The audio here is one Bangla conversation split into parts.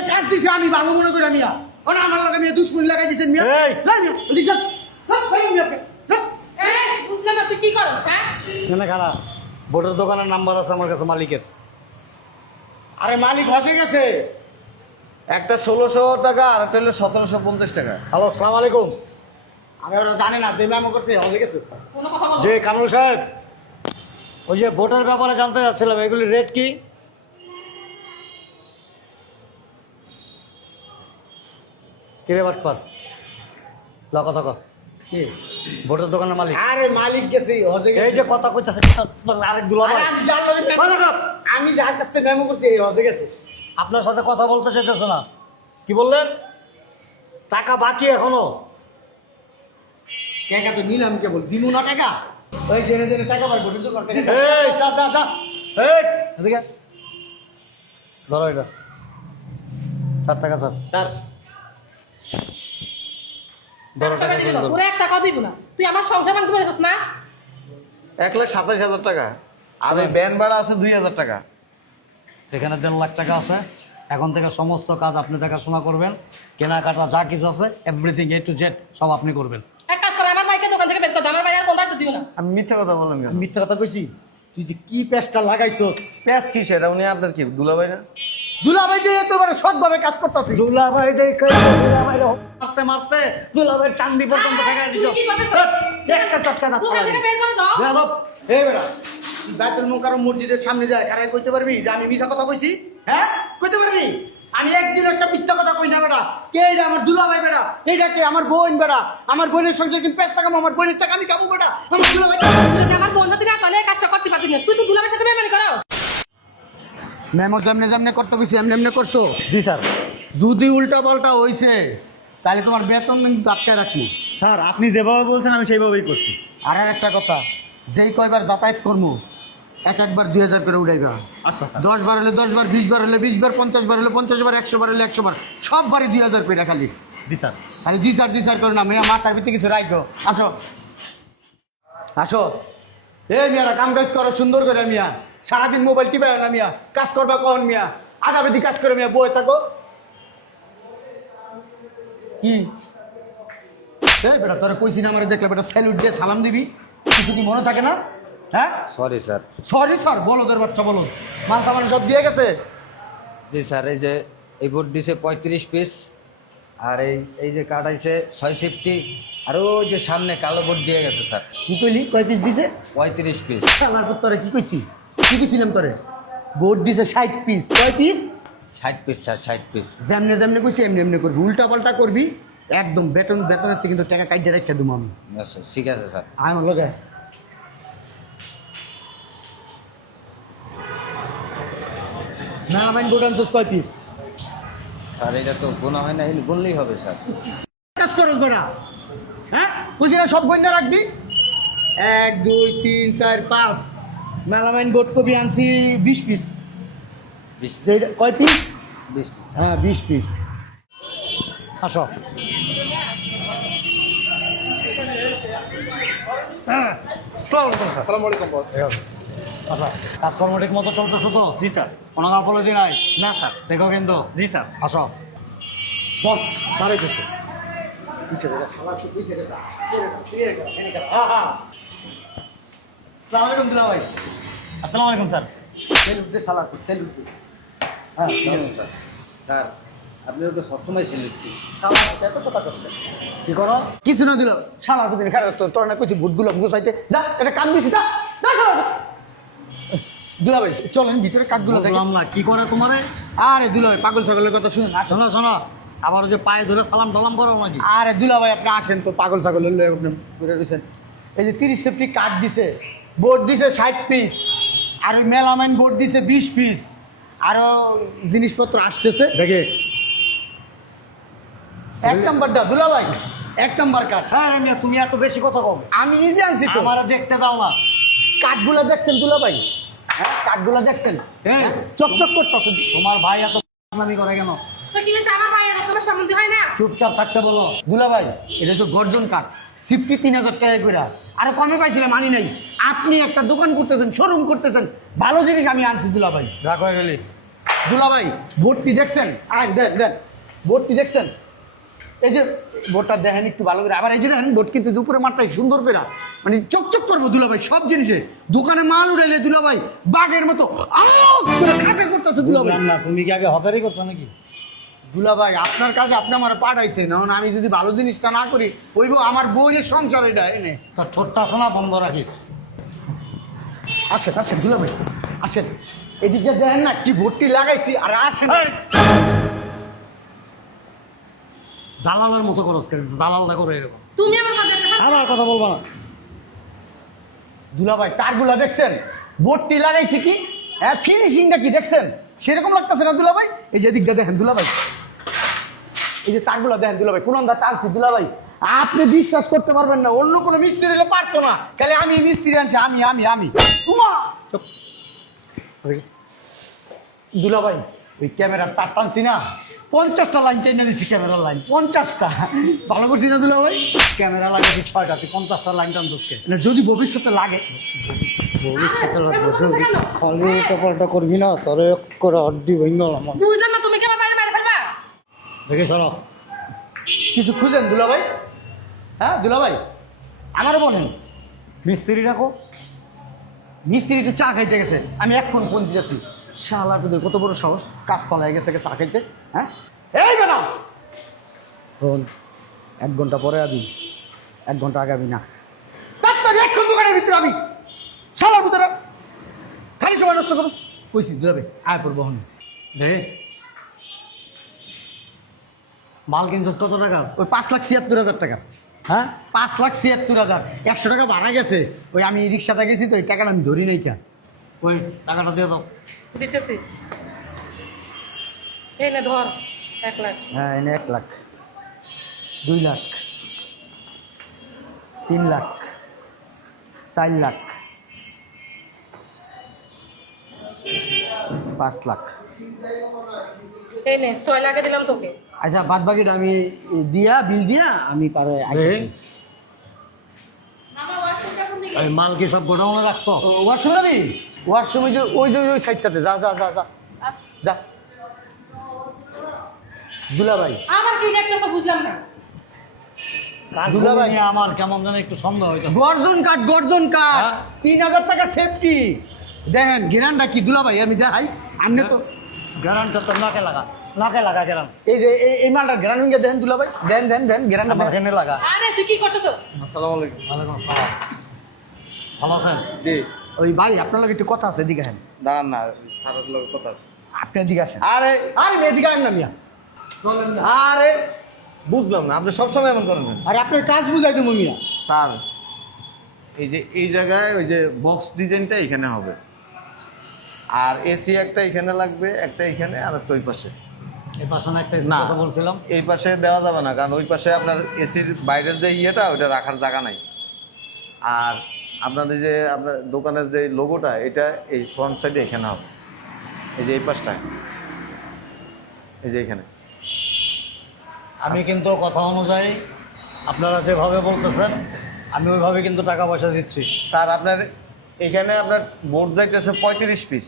মিয়া কাজ দিছে আমি ভালো মনে করি মিয়া ও না আমার লগে মিয়া দুশ্মনী লাগাই দিছেন মিয়া এই মিয়া ওদিক যান ভাই মিয়া এই বুঝলাম না তুই কি করছ হ্যাঁ কেন খারাপ ভোটের দোকানের নাম্বার আছে আমার কাছে মালিকের। আরে মালিক হসে গেছে একটা 1600 টাকা আর একটা হলো 1750 টাকা। হ্যালো, আসসালামু আলাইকুম। আমি ওরা জানে না যে ম্যামও করছে হসে গেছে কোনো কথা বল যে কামরুল সাহেব, ওই যে ভোটের ব্যাপারে জানতে চাচ্ছিলাম, এগুলি রেট কি? কিরে বাটপার কথা কথা কি ভোটের দোকানের মালিক? আরে মালিক গেছে হসে গেছে এই যে কথা কইতাছে আরেক দুলাভাই, আরে আমি জানলো যে আমি যার কাছ থেকে ম্যামও করছি হসে গেছে আপনার সাথে কথা বলতে চাইতেছে না। কি বললেন? টাকা বাকি এখনো? টাকা তো নিলাম কেবল দিমু না টাকা ওই জেনে জেনে টাকা পাই ভোটের দোকান থেকে এই! যা যা যা এই, এদিকে ধরো এটা 4 টাকা স্যার। স্যার ধরো টাকা টাকা দিবি ধরো। না পুরো 1 টাকাও দিব না তুই আমার সংসার ভাঙতে পারছিস না 1,27,000 টাকা আর ওই ব্যান ভাড়া আছে 2000 টাকা। এখানে 1.5 লাখ টাকা আছে। এখন থেকে সমস্ত কাজ আপনি দেখাশোনা করবেন, কেনাকাটা যা কিছু আছে এভরিথিং A to Z সব আপনি করবেন। এক কাজ কর আমার ভাইকে দোকান থেকে বের কর আমার ভাই আর কোন দায়িত্ব দিও না আমি মিথ্যা কথা বললাম কেন? আমি মিথ্যা কথা কইছি তুই যে কি পেস্টটা লাগাইছো প্যাস কি সেটা? উনি আপনার কি দুলাভাই না? দুলাভাই দিয়ে একেবারে সৎভাবে কাজ করতেছি দুলাভাই দেখে দুলাভাই মারতে মারতে দুলাভাইয়ের চান্দি পর্যন্ত ফেকাই দিছ। তুই কি করতেছ? একটা চটকা দাও। দোকান থেকে বের করে দাও বেয়াদব। এই বেটা তুই বাইতুল মুকাররম মসজিদের সামনে যায় খারাই কইতে পারবি যে আমি মিথ্যা কথা কইছি? হ্যাঁ কইতে পারবি? আমি একদিন একটা মিথ্যা কথা কই না বেটা। কে এটা? আমার দুলাভাই বেটা। এইটা কে? আমার বোন বেটা। আমার বোনের সংসার কিন্তু পেস্ট টাকা আমার বোনের টাকা আমি কামু বেটা। আমার দুলাভাই তুই আমার বোন থেকে পালে কাজটা করতে পারছিস না তুই তো দুলাভাইয়ের সাথে বেমানি করস মেমো যেমনে যেমনে করতে কইছি এমনি এমনি করছো। জি স্যার। যদি উল্টা পাল্টা হইছে তাহলে তোমার বেতন কিন্তু আটকায় রাখবি। স্যার আপনি যেভাবে বলছেন আমি সেইভাবেই করছি। আর একটা কথা, যেই কয়বার যাতায়াত করবো একবার 2000 করে উঠাইবা। আচ্ছা স্যার। 10 বার হলে 10 বার, 20 বার হলে 20 বার, 50 বার হলে 50 বার, 100 বার হলে 100 বার, সব বারে 2000 করে খালি। জি স্যার। খালি জি স্যার করো না, মেয়া মাথার ভিতরে কিছু রাখো। আসো আসো এই মিয়ারা কাম কাজ করো সুন্দর করে মিয়া। সারাদিন মোবাইল টিপায় না মিয়া, কাজ করবা কখন মিয়া? আগাবেদি কাজ করে মিয়া, বয়ে থাকো। কি এই বেটা তোরা কইছি না আমার দেখলে বেটা স্যালুট দিয়ে সালাম দিবি, কিছু কি মনে থাকে না? হ্যাঁ সরি স্যার। সরি স্যার বলো তোর বাচ্চা বলো। মাল সামান সব দিয়ে গেছে? জি স্যার, এই যে এই বোর্ড দিছে 35 পিস, আর এই যে কার্ড আছে 650, আর ওই যে সামনে কালো বোর্ড দিয়ে গেছে স্যার কি কইলি? কয় পিস দিছে? 35 পিস। আমার পুত্র তোরে কি কইছি? কি কইছিলাম তোরে? বোর্ড দিছে 60 পিস। কয় পিস? 60 piece sir, 60 piece. যেমনে যেমনে কইছি এমনি এমনি করবি, উল্টা পাল্টা করবি একদম বেতনের থেকে কিন্তু টাকা কাইটে রেখে দেবো আমি। আচ্ছা ঠিক আছে স্যার। আমার লগে মেলামাইন বোর্ড আনছিস কয় পিস? স্যার এটা তো গোনা হয় না, এই গুনলেই হবে স্যার। কাজ করস বেটা, হ্যাঁ বুঝি না সব গন্যা রাখবি। 1 2 3 4 5 মেলামাইন বোর্ড কবি আনছি 20 পিস। 20 কয় পিস? 20 পিস। হ্যাঁ 20 পিস। আসো। আসসালামু আলাইকুম বস। আচ্ছা, কাজকর্ম ঠিক মতো চলতেছে তো? জি স্যার। কোনো গাফলতি নাই? না স্যার। দেখো কিন্তু? জি স্যার। আসো। বস সারাই দিছে। পিছে রে শালা তো পিছে রে। আসসালামু আলাইকুম দুলা ভাই। আসসালামু আলাইকুম স্যার। সেলুট দে শালা তো সেলুট দে। হ্যাঁ স্যার স্যার আপনি ওকে সবসময় সিলেক্ট করি। শালা এত কথা করছে। কি করো? কিছু না দিল শালা তো দিন খারাপ তোর না কইছি ভূতগুলো গুছাইতে যা এটা কাম দিছি যা যা শালা দুলা ভাই চলেন ভিতরে কাজগুলো দেখেন। বুঝলাম না কি করে তোমারে? আরে দুলা ভাই পাগল ছাগলের কথা শুনুন আসেন। শোনো শোনো, আবার ওই যে পায়ে ধরে সালাম টালাম করো নাকি? আরে দুলা ভাই আপনি আসেন তো, পাগল ছাগলের লয়ে আপনি ঘুরে রয়েছেন। এই যে 30 সেফটি কার্ড দিছে, বোর্ড দিছে 60 পিস, আর ওই মেলামাইন বোর্ড দিছে 20 পিস, আরো জিনিসপত্র আসতেছে। দেখে 1 নাম্বারটা দুলা ভাই 1 নাম্বার কার্ড। হ্যাঁ মিয়া, তুমি এত বেশি কথা কম। আমি নিজে আনছি তো। আমারে দেখতে দাও না। কার্ডগুলো দেখছেন দুলা ভাই? হ্যাঁ কার্ডগুলো দেখছেন? হ্যাঁ। চকচক করতেছে। তোমার ভাই এত নামি করে কেন? তো কি হইছে আমার ভাই এত তোমার সম্বন্ধে হয় না চুপচাপ থাকতে বলো। দুলা ভাই এটা হচ্ছে গর্জন কার্ড, সিফটি 3000 টাকা করে। আরে কমে পাইছিলাম আনি নাই। আপনি একটা দোকান করতেছেন, শোরুম করতেছেন, ভালো জিনিস আমি আনছি দুলা ভাই। রাখো গেলি দুলাভাই বোর্ডটি দেখছেন? দেন দেন, বোর্ডটি দেখছেন? এই যে বোর্ডটা দেখেন একটু ভালো করে, আবার এই যে দেখেন বোর্ড কিন্তু উপরে মাত্রায় সুন্দর করে, মানে চকচক করবো দুলাভাই সব জিনিসে। দোকানে মাল উড়াইলে দুলাভাই বাঘের মতো খাপে করতেছে দুলাভাই। বুঝলাম না, তুমি কি আগে হকারি করছো নাকি? দুলাভাই আপনার কাছে আপনি আমার পাঠাইছেন, এখন আমি যদি ভালো জিনিসটা না করি ওইব আমার বউয়ের সংসার এটা এনে। তোর ঠোঁটটা শোনা বন্ধ রাখিস। আসেন আসেন দুলাভাই আসেন, এদিকে দেখেন না কি ভর্তি লাগাইছি, আর আসেন। দালালের মতো করস কেন? দালালটা করে এরকম। তুমি আমার কথা দেখতে পারো? আমার কথা বলবা না। দুলাভাই তারগুলা দেখছেন? বোর্ডটি লাগাইছি কি, হ্যাঁ ফিনিশিংটা কি দেখছেন? সেরকম লাগতেছে না দুলাভাই? এই যে দিকটা দেখেন দুলাভাই, এই যে তারগুলা দেখেন দুলাভাই, কোন দা টানছি দুলাভাই। আপনি বিশ্বাস করতে পারবেন না, অন্য কোনো মিস্ত্রি হলে পারতো না, খালি আমি মিস্ত্রি আনছি, আমি উমা! চুপ। দুলাভাই ওই ক্যামেরার তার টানছি না, 50টা লাইন টেনে দিচ্ছি, ক্যামেরার লাইন 50টা। ভালো করছি না দুলাভাই? ক্যামেরা লাগাইছি 6টা, তুই 50টা লাইন টানছিস। না যদি ভবিষ্যতে লাগে। ভবিষ্যতে আরে, লাগবে, বুঝতেছে কেন? খালি কপালটা করবি না, তোরে করে হড্ডি ভেঙে গেলাম। বুঝলাম না, তুমি কি আমার বাইরে মেরে ফেলবা? দেখে সর। কিছু খুঁজেন দুলাভাই? হ্যাঁ দুলাভাই আমারও বলেন। মিস্ত্রি রাখো। মিস্ত্রি তো চা খাইতে গেছে, আমি এখন ফোন দিয়েছি। শালার তোদের কত বড় সাহস, কাজ পালায় গেছে চা খাইতে। হ্যাঁ এই ম্যাডাম ফোন 1 ঘন্টা পরে আবি, 1 ঘন্টা আগে আবি না, তাড়াতাড়ি এখন দোকানের ভিতরে আবি। শালার ভিতরে খালি সময় নষ্ট করো কইছি দুলাভাই, আয় পড়বো হন। দে মাল কিনছিস কত টাকা? ওই 5,76,000 টাকা। হ্যাঁ 5,76,000, 100 টাকা ভাড়া গেছে। ওই আমি রিক্সাতে গেছি তো ওই টাকাটা আমি ধরি নাই কেন। ওই টাকাটা দিয়ে দাও। দিতেছি। এই নে ধর 1 লাখ। হ্যাঁ এনে 1 লাখ, 2 লাখ, 3 লাখ, 4 লাখ, 5 লাখ। এই নে 6 লাখে দিলাম তোকে। আচ্ছা বাদ বাকিটা আমি দিয়া বিল দিয়া আমি পারে দে এই মাল কি সব গোডাউনে রাখছো? ওয়াশরুম যাবি? ওয়াশরুমে যে ওই সাইডটাতে যা যা যা যা আচ্ছা। যা। দুলাভাই আমার কি দেখতেছো বুঝলাম না। দুলাভাই নিয়ে আমার কেমন যেন একটু সন্দেহ হইতেছে। গর্জন কাঠ, গর্জন কাঠ, হ্যাঁ। 3,000 টাকা সেফটি। দেখেন গিরানটা কি দুলাভাই, আমি দেখাই। আপনি তো গ্যারান্টার তো নাকে লাগা গ্যারান। এই যে এই মালটার গ্রান উইঙ্গে দেন দুলাভাই, দেন দেন দেন গ্রানটা আমার দেন। এখানে লাগা। আরে তুই কি করতেছস? আসসালামু আলাইকুম। ওয়ালাইকুম আসসালাম। ভালো আছেন? জি ওই ভাই আপনার লাগে একটু কথা আছে, এদিকে আসেন। দাঁড়ান না, স্যারের লোক কথা আছে। আপনি এদিকে আসেন। আরে আরে এদিকে আসেন না মিয়া, চলেন না। আরে বুঝলাম না, আপনি সবসময় এমন করেন কেন? আরে আপনার কাজ বুঝাই দেবো মিয়া। স্যার এই যে এই জায়গায় ওই যে বক্স ডিজাইনটা এখানে হবে, আর এসি একটা এখানে লাগবে, একটা এখানে আর একটা ওই পাশে। এই পাশে না একটা না। কথা বলছিলাম। এই পাশে দেওয়া যাবে না, কারণ ওই পাশে আপনার এসির বাইরের যে ইয়েটা ওইটা রাখার জায়গা নাই। আর আপনাদের যে আপনার দোকানের যে লোগোটা এটা এই ফ্রন্ট সাইডে এখানে হবে, এই যে এই পাশটায়, এই যে এখানে। আমি কিন্তু কথা অনুযায়ী আপনারা যেভাবে বলতেছেন আমি ওইভাবে কিন্তু টাকা পয়সা দিচ্ছি। স্যার আপনার এখানে আপনার বোর্ড যাইতেছে 35 পিস।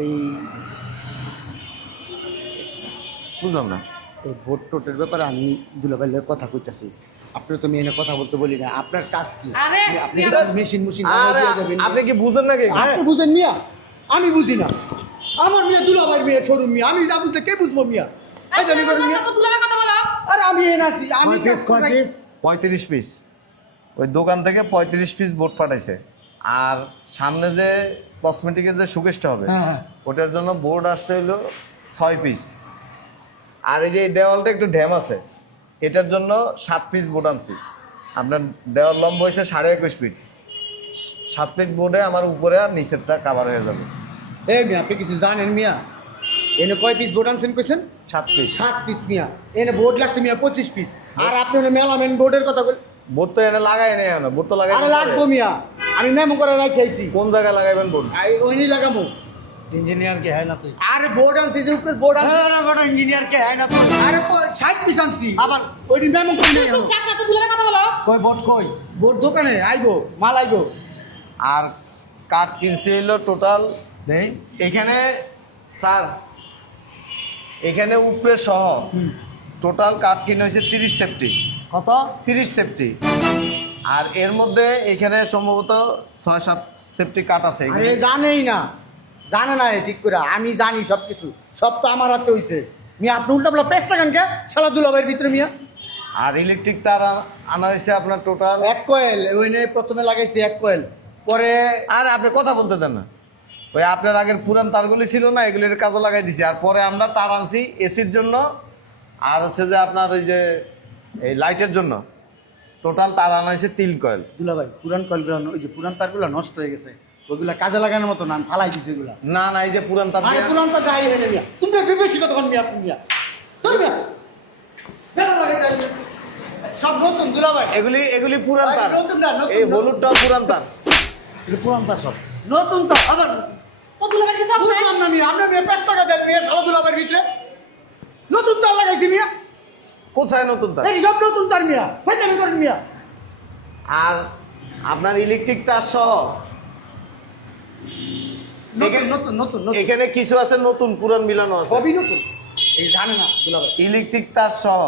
এই বুঝলাম না। এই ভোট টোটের ব্যাপারে আমি দুলাভাইয়ের কথা কইতাছি। আপনার তো মেয়ে কথা বলতে বলি না, আপনার কাজ কি? আরে, আপনি মিয়া। মেশিন মুশিন আরে আপনি কি বুঝেন নাকি? আপনি বুঝেন মিয়া, আমি বুঝি না। আমার মেয়ে দুলাভাইয়ের মেয়ে শোরুম মিয়া, আমি না বুঝতে কে বুঝবো মিয়া? এই যে আমি করি মিয়া। তো দুলাভাই কথা বলো। আরে আমি এনে আছি, আমি কাজ করি। 35 পিস ওই দোকান থেকে 35 পিস বোর্ড পাঠাইছে। আর সামনে যে কসমেটিকের যে শোকেসটা হবে হ্যাঁ, হ্যাঁ। ওটার জন্য বোর্ড আসছে হলো 6 পিস। আর এই যে এই দেওয়ালটা একটু ড্যাম আছে, এটার জন্য 7 পিস বোর্ড আনছি। আপনার দেওয়াল লম্ব হয়েছে 21.5 ফিট। 7 ফিট বোর্ডে আমার উপরে আর নিচেরটা কাভার হয়ে যাবে। এই মিয়া আপনি কিছু জানেন মিয়া? এনে কয় পিস বোর্ড আনছেন কইছেন? 7 পিস 7 পিস মিয়া। এনে বোর্ড লাগছে মিয়া 25 পিস। আর আপনি ওনে মেলামেন বোর্ডের কথা বল। বোর্ড তো এনে লাগাই নেই, না বোর্ড তো লাগাই। আরে লাগবো মিয়া, আমি মেমো করে রাখাইছি। কোন জায়গায় লাগাইবেন বোর্ড? ওইনি লাগাবো। ইঞ্জিনিয়ার কে হয় না তুই? আরে বোর্ড আনছি যে উপরে বোর্ড আনছি। ইঞ্জিনিয়ার কে হয় না তুই? আরে 60 পিস আনছি। আবার ওইনি মেমো করে তুই চুপ থাক না, তুই দুলাভাই কথা বলো। কই বোট কই? বোর্ড দোকানে আইবো, মাল আইবো। আর কাঠ কিনছি হইলো টোটাল দেই এখানে স্যার এখানে উপরে সহ টোটাল কাঠ কিনে হয়েছে 30 সেফটি। কত? 30 সেফটি। আর এর মধ্যে এখানে সম্ভবত 6-7 সেফটি কাঠ আছে এখানে। আরে জানেই না, জানে না এ ঠিক করে। আমি জানি সব কিছু, সব তো আমার হাতে হইছে। মিয়া আপনি উল্টা পেস্ট টাকান কে সারা দুলাভাইয়ের ভিতরে মিয়া। আর ইলেকট্রিক তার আনা হয়েছে আপনার টোটাল। এক কয়েল ওইনে প্রথমে লাগাইছি এক কয়েল, পরে আর আপনি কথা বলতে দেন না। ওই আপনার আগের পুরান তারগুলি ছিল না, এগুলির কাজে লাগাই দিছি। আর পরে আমরা তার আনছি এসির জন্য, আর হচ্ছে যে আপনার ওই যে এই লাইটের জন্য টোটাল তার আনা হয়েছে 3 কয়েল। দুলাভাই পুরান কয়েলগুলো, ওই যে পুরান তারগুলো নষ্ট হয়ে গেছে, ওইগুলা কাজে লাগানোর মতো না, আমি ফালাই দিছি এগুলা। না না, এই যে পুরান তার আরে দিয়ে- পুরান তার যাই হয়ে মিয়া, তুমি বেশি কথা মিয়া, আপনি মিয়া তোর মিয়া বেলা লাগাই দেয় মিয়া। সব নতুন দুলাভাই, এগুলি এগুলি পুরান তার। নতুন না, নতুন, এই নতুন। হলুদটাও পুরান তার। এটা পুরান তার সব। নতুন তো আবার ও দুলাভাই কিছু আছে? বুঝলাম না মিয়া, আপনি মিয়া 5 টাকা দেন মিয়া সারা দুলাভাইয়ের ভিতরে। নতুন তার লাগাইছি মিয়া, কোথায় নতুন তার? এই সব নতুন তার মিয়া, ফাইটামি করেন মিয়া। আর আপনার ইলেকট্রিক তার সহ নতুন নতুন নতুন নতুন এখানে কিছু আছে নতুন, পুরান মিলানো আছে। সবই নতুন, এই জানে না দুলাভাই। ইলেকট্রিক তার সহ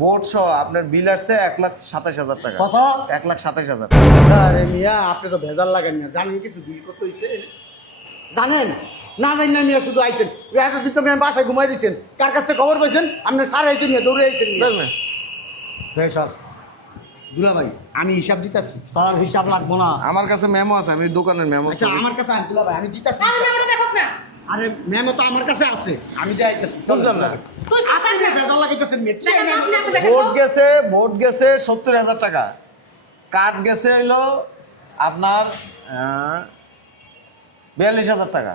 বোর্ড সহ আপনার বিল আসছে 1,27,000 টাকা। কত? 1,27,000। আরে মিয়া আপনি তো ভেজাল লাগান মিয়া, জানেন কিছু বিল কত হইছে জানেন? না জানি না মিয়া, শুধু আইছেন এতদিন তো মিয়া বাসায় ঘুমাই দিয়েছেন, কার কাছ থেকে খবর পাইছেন? আপনার স্যার আইছেন মিয়া, দৌড়ে আইছেন মিয়া। বুঝলেন? সেই সব দুলাভাই আমি হিসাব দিতাছি। তার হিসাব লাগবো না। আমার কাছে মেমো আছে, আমি দোকানের মেমো। আচ্ছা আমার কাছে আন দুলাভাই, আমি দিতাছি। আরে মেমোটা দেখো না। আরে মেমো তো আমার কাছে আছে, আমি যাইতাছি। বুঝলাম না। তুই আপনি মিয়া ভেজাল লাগাইতেছেন মিয়া। কি দেখো না, আপনি আপনি দেখো। বোর্ড গেছে 70,000 টাকা। কাঠ গেছে হইলো আপনার 42,000 টাকা।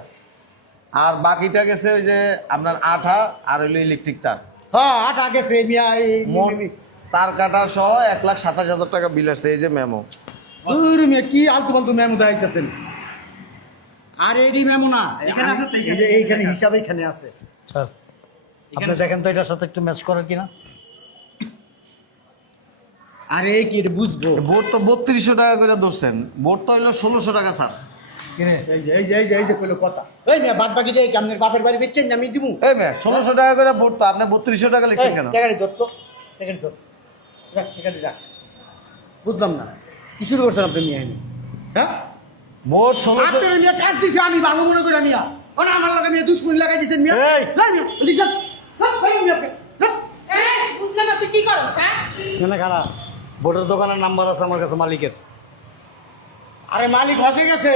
আর বাকিটা গেছে ওই যে আপনার আঠা আর হইলো ইলেকট্রিক তার। হ্যাঁ আটা গেছে মিয়া, এই মোট তার কাটা সহ 1,27,000 টাকা বিল আসছে। এই যে মেমো। দূর মিয়া কি আলতু ফালতু মেমো দেখাইতেছেন। আর এডি মেমো না, এখানে আছে তো, এই যে এইখানে হিসাব এইখানে আছে। স্যার আপনি দেখেন তো এটার সাথে একটু ম্যাচ করে কিনা। আরে কি এটা বুঝবো? বোর্ড তো 3200 টাকা করে ধরছেন, বোর্ড তো হইলো 1600 টাকা স্যার। কিনে এই যে কইলো কথা। এই মিয়া বাদ বাকি দেই আপনার বাপের বাড়ি বেচছেন না, আমি দিমু। এই মেয়ে 1600 টাকা করে বোর্ড, তো আপনি 3200 টাকা লিখছেন কেন? টাকাটি ধর তো, টাকাটি ধর। রাখ টাকাটি রাখ। বুঝলাম না কি শুরু করছেন আপনি মিয়া এনে? হ্যাঁ বোর্ড 1600। আপনার মিয়া কাজ দিছে আমি ভালো মনে করে মিয়া, ওনা আমার লগে মিয়া দুশ্মনী লাগাই দিছেন মিয়া। এই! যান মিয়া ওদিক যান। ভাই মিয়া আপনি যান। এই বুঝলাম না, তুই কি করছ হ্যাঁ? কেন খারাপ? বোর্ডের দোকানের নাম্বার আছে আমার কাছে মালিকের। আরে মালিক হসে গেছে।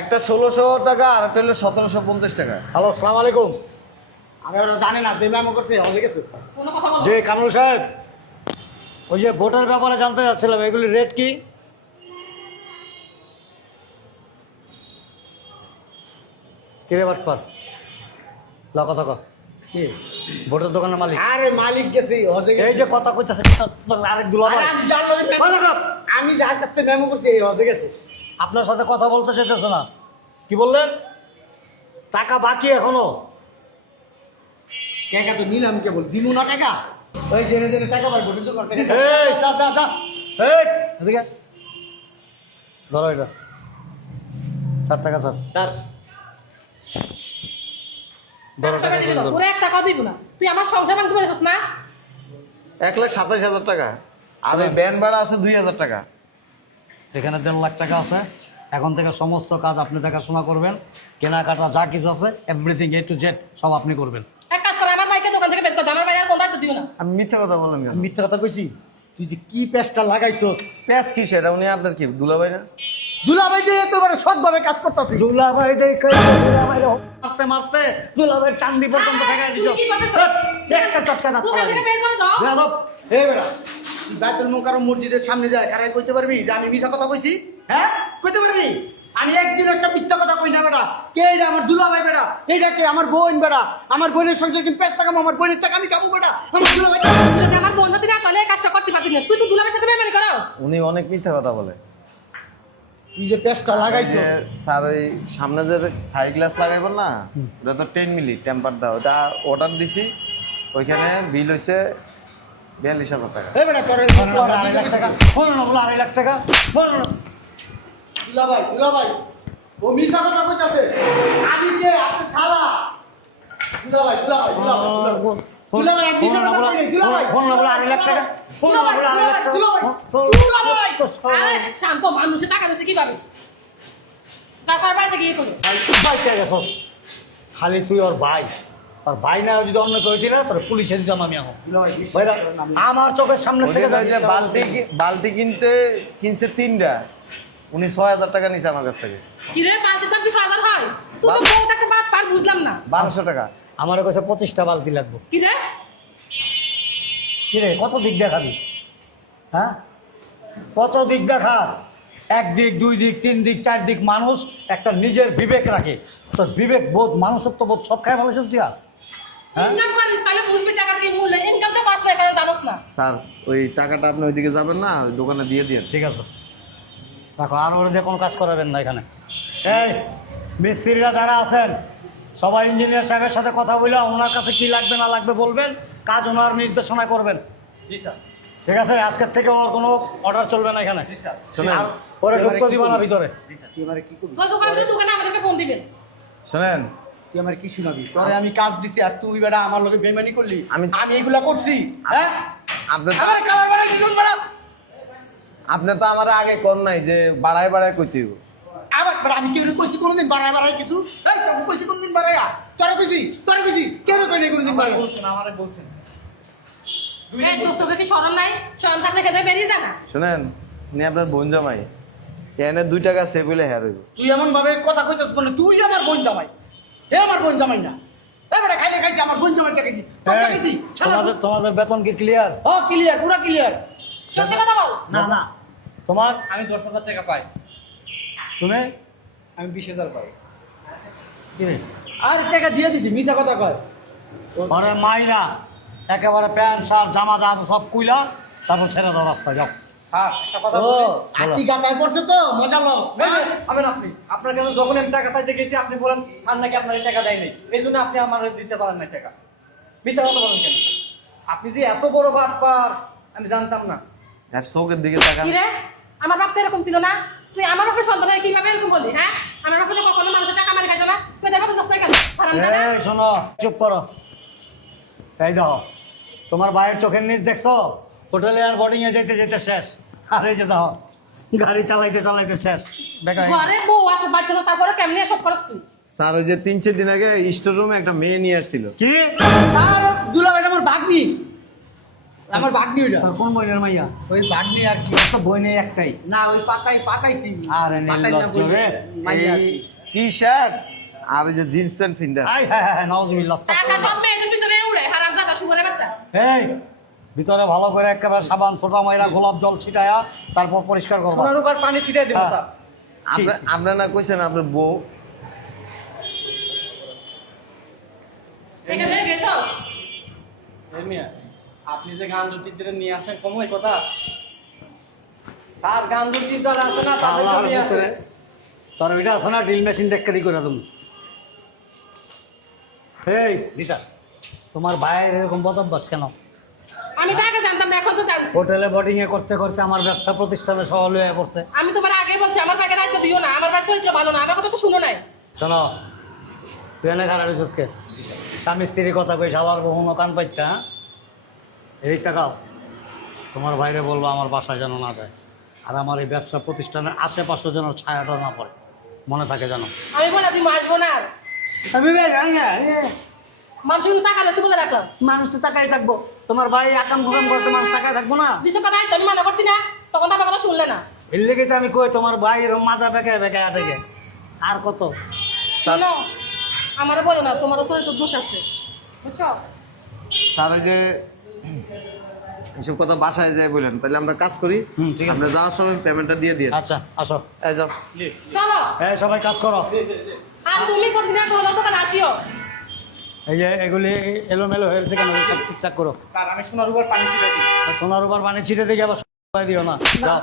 একটা 1600 টাকা আর একটা হলো 1750 টাকা। হ্যালো আসসালামু আলাইকুম। আরে ওরা জানে না যে মেমো করছে হসে গেছে। কোনো কথা বল। যে কামরুল সাহেব, ওই যে ভোটের ব্যাপারে জানতে চাচ্ছিলাম, এগুলির রেট কি? কিরে বাটপার ল কথা ক। কি? ভোটের দোকানের মালিক। আরে মালিক গেছে হসে গেছে। এই যে কথা কইতাছে আরেক দুলাভাই। আরে আমি যার লগে কথা কও। আমি যার কাছ থেকে মেমো করছি এই হসে গেছে। আপনার সাথে কথা বলতে চাইতেছে না। কি বললেন? টাকা বাকি এখনো? টাকা তো নিলাম কেবল, দিমু না টাকা। ওই জেনে জেনে টাকা বার করে তো করতে গেছে। এই! যা যা যা। এই এদিকে ধরো এটা 4 টাকা স্যার। স্যার ধরো টাকা টাকা দিবি করে না, ধরো। পুরো 1 টাকাও দিব না। তুই আমার সংসার ভাঙতে পারিস না? 1,27,000 টাকা। আর ওই ব্যান ভাড়া আছে 2,000 টাকা। এখানে 1.5 লাখ টাকা আছে। এখন থেকে সমস্ত কাজ আপনি দেখাশোনা করবেন, কেনাকাটা যা কিছু আছে এভরিথিং A to Z সব আপনি করবেন। এক কাজ কর, আমার ভাইকে দোকান থেকে বের কর দে, আমার ভাই আর কোনো দায়িত্ব দিও না। আমি মিথ্যা কথা বললাম কেন? আমি মিথ্যা কথা কইছি? তুই যে কি পেস্টটা লাগাইছস, প্যাস কি সেটা? উনি আপনার কি দুলাভাই না? দুলাভাই দিয়ে এতবারে সৎভাবে কাজ করতেছি। দুলাভাই দেখে দুলাভাই মারতে মারতে দুলাভাইয়ের চান্দি পর্যন্ত ঠেকাই দিছো। তুই কি করতেছ? একটা চটকা দাও। দোকান থেকে বের করে দাও। বেয়াদব। এই বেটা তুই বাইতুল মুকাররম মসজিদের সামনে যায় খারাই কইতে পারবি যে আমি মিথ্যা কথা কইছি? হ্যাঁ কইতে পারবি? আমি একদিন একটা মিথ্যা কথা কই না বেটা। কে এটা? আমার দুলাভাই বেটা। এইটা কে? আমার বোন বেটা। আমার বোনের সংসার কিন্তু পেস্ট টাকা, আমার বোনের টাকা আমি কামু বেটা। আমার দুলাভাই তুই যদি আমার বোন না পারলে এই কাজটা করতে পারতিস না। তুই তো দুলাভাইয়ের সাথে বেইমানি করস। উনি অনেক মিথ্যা কথা বলে। তুই যে পেস্টটা লাগাইছো, যে স্যার ওই সামনে যে হাই গ্লাস লাগাইবেন না, ওটা তো 10 মিলি টেম্পার দাও, ওটা অর্ডার দিছি। ওইখানে বিল হয়েছে 42,000 টাকা। এই বেটা করে আড়াই লাখ টাকা। বলো না, বলো 2.5 লাখ টাকা। বলো না। দুলাভাই দুলাভাই ও মিছা কথা কইতাছে। আমি কে? আপনি শালা। দুলাভাই, দুলাভাই, দুলাভাই, দুলাভাই, আমি মিছা কথা কই নাই, দুলাভাই। ফোন না বলে 2.5 লাখ টাকা, ফোন না বলে 2.5 লাখ টাকা। দুলাভাই, আরে শান্ত মানুষে টাকা দিছে কিভাবে? তারপর বাড়িতে গিয়ে করো। বাইচা গেছস। খালি তুই ওর ভাই, আর ভাই না যদি অন্য কেউ দিলা তোর পুলিশে দিতাম আমি এখন। দুলাভাই, বিশ্বাস ভাইরা, করেন আমি- আমার চোখের সামনে থেকে ওই যে বালতি কিনছে 3টা, উনি 6,000 টাকা নিছে আমার কাছ থেকে। কি রে বালতির দাম 20,000 হয়? তুই তো বউ থাকতে পার বুঝলাম না। 1200 টাকা। আমার কাছে 25টা বালতি লাগবে। কি রে? কি রে, কত দিক দেখাবি? হ্যাঁ, কত দিক দেখাস? 1 দিক, 2 দিক, 3 দিক, 4 দিক। মানুষ একটা নিজের বিবেক রাখে, তোর বিবেক বোধ, মানুষত্ব বোধ সব খায় ভালো দিয়া। হ্যাঁ, ইনকাম করিস তাহলে বুঝবি টাকার কি মূল্য। ইনকাম তো 5 লাখ টাকা জানোস না। স্যার ওই টাকাটা আপনি ওইদিকে যাবেন না, ওই দোকানে দিয়ে দিন। ঠিক আছে, রাখো। আর ওরা দিয়ে কোনো কাজ করাবেন না এখানে। এই মিস্ত্রিরা যারা আছেন সবাই ইঞ্জিনিয়ার সাহেবের সাথে কথা বলে ওনার কাছে কি লাগবে না লাগবে বলবেন, কাজ ওনার নির্দেশনা করবেন। জি স্যার। ঠিক আছে, আজকের থেকে ওর কোনো অর্ডার চলবে না এখানে। জি স্যার। শোনেন, আর ওরে ঢুকতে দিবা না ভিতরে। জি স্যার। তুই আমারে কি করবি? তোর দোকানে আমাদেরকে ফোন দিবেন। শোনেন, তুই আমার কি শুনাবি? তোরে আমি কাজ দিছি আর তুই বেটা আমার লগে বেইমানি করলি। আমি- আমি এগুলা করছি, হ্যাঁ? আপনি আমার কালার বাড়াই দিছস বেটা। আপনি তো আমার আগে কোন নাই যে বাড়ায় বাড়ায় কইতে হইব। আবার বেটা আমি কেউ কইছি কোনদিন বাড়াই বাড়াই কিছু? এই আমি কইছি কোনদিন বাড়াইয়া? তোরে কইছি কেউ কই নাই কোনদিন বাড়াই। বলছেন আমারে বলছেন। এই তোর চোখে কি শরম নাই? শরম থাকলে খেতে বেরিয়ে যা না। শোনেন, নি আপনার বোন জামাই এনে 2 টাকা সেভ হইলে হ্যার হইব। তুই এমন ভাবে কথা কইতাছ মানে তুই আমার বোন জামাই। এ আমার বোন জামাই না। এ বেটা খাইলে খাইছি আমার বোন জামাইটা খাইছি। তোরটা এই, খাইছি। তোমাদের বেতন কি ক্লিয়ার? ও ক্লিয়ার, পুরো ক্লিয়ার। সত্যি কথা বল। না না, তোমার আমি 10,000 টাকা পাই। তুমি আমি 20,000 পাই। কি রে? আর টাকা দিয়ে দিছি, মিছা কথা কয়। ঘরে মাইরা একেবারে প্যান্ট শার্ট জামা যা আছে সব কুইলা তারপর ছেড়ে দাও, রাস্তায় যাও। স্যার একটা কথা ও বলি। আটি গাতায় পড়ছে তো মজা লস। আবেন আপনি আপনার কাছে যখন আমি টাকা চাইতে গেছি আপনি বলেন স্যার নাকি আপনার এই টাকা দেয় নাই, এই জন্য আপনি আমার দিতে পারেন না টাকা। মিথ্যা কথা বলেন কেন? আপনি যে এত বড় বাটপার আমি জানতাম না। আর চোখের দিকে তাকান। কি রে? আমার বাপ তো এরকম ছিল না। তুই আমার বাপের সন্তান কিভাবে এরকম বললি? হ্যাঁ, আমার বাপ তো কখনো মানুষের টাকা মারি খাইতো না। তুই দেখো তো 10 টাকা হারামজাদা। এই শোনো, চুপ করো। এই দেখো, তোমার ভাইয়ের চোখের নিচ দেখছো? হোটেলে আর বোর্ডিং এ যেতে যেতে শেষ। আর এই যে দেখো, গাড়ি চালাইতে চালাইতে শেষ। বেকার হয়ে গেছে। ঘরে বউ আছে বাচ্চা না, তারপরে কেমনে সব করছ তুই? স্যার ওই যে 3-4 দিন আগে স্টোর রুমে একটা মেয়ে নিয়ে আসছিল। কি? আর দুলাভাই আমার ভাগ্নি। আমার ভাগ্নি ওইটা। তোর কোন বইনের মাইয়া? ওই ভাগ্নি আর কি। তো বই নেই একটাই। না ওই পাতাইছি। আরে নির্লজ্জ রে। এই টি-শার্ট আর ওই যে জিন্স প্যান্ট ফিন্ডা। আই হ্যাঁ হ্যাঁ নাউজুবিল্লাহ। টাকা সব মেয়েদের পিছনে উড়ে হারামজাদা শুয়োরের বাচ্চা। এই ভিতরে ভালো করে একেবারে সাবান সোটা ময়রা গোলাপ জল ছিটায়া তারপর পরিষ্কার করবা। সোনার উপর পানি ছিটাই দেব হ্যাঁ। স্যার। আপনার না কইছেন আপনার বউ? এখানে গেছো? এই মিয়া, আপনি যে গান দুটিদের নিয়ে আসেন কমই কথা। স্যার গান দুটি যারা আছে না তাদেরকে আল্লাহর নিয়ে আসেন। ভিতরে তোর ওইটা আছে না ড্রিল মেশিন দেখতে করে তুমি। এই দিটা, তোমার ভাইয়ের এরকম বদভ্যাস কেন? আমি তো আগে জানতাম না, এখন তো জানছি। হোটেলে বোর্ডিং এ করতে করতে আমার ব্যবসা প্রতিষ্ঠানে সহল হয়ে পড়ছে। আমি তোমার আগে বলছি আমার ব্যাগে দায়িত্ব দিও না, আমার ব্যাগ চরিত্র ভালো না, আমার কথা তো শুনো নাই। শোনো, তুই এনে খারাপ হয়েছিসকে স্বামী স্ত্রীর কথা কই শালার বহুনো কান পাইতা। এই টাকাও তোমার ভাইরে বলবো আমার বাসায় যেন না যায়, আর আমার এই ব্যবসা প্রতিষ্ঠানের আশেপাশে যেন ছায়াটা না পড়ে, মনে থাকে যেন। আমি বলে তুমি আসবো না আর। মানুষ কিন্তু টাকা রয়েছে বলে রাখলাম। মানুষ তো টাকাই থাকবো, তোমার ভাই আকাম কুকাম করতে মানুষ টাকায় থাকবো না। দিছো কথা আমি মানা করছি না, তখন তো আমার কথা শুনলে না। এর লেগে তো আমি কই তোমার ভাই এরকম মাজা বেঁকে বেঁকে থেকে আর কত। শোনো, আমারে বলো না তোমার চরিত্র দোষ আছে, বুঝছো? স্যার ওই যে এসব কথা বাসায় যায় বলেন, তাহলে আমরা কাজ করি। ঠিক আছে। আমরা যাওয়ার সময় পেমেন্টটা দিয়ে দিয়ে। আচ্ছা আসো, এই যাও। চলো। এই সবাই কাজ করো। আর তুমি প্রতিদিন হলো দোকানে আসিও। এই যে এগুলি এলোমেলো হয়েছে কেন, সব ঠিকঠাক করো। স্যার আমি সোনার উপর পানি ছিটাই দিই। আর সোনার উপর পানি ছিটে দিকে আবার দিও না, যাও।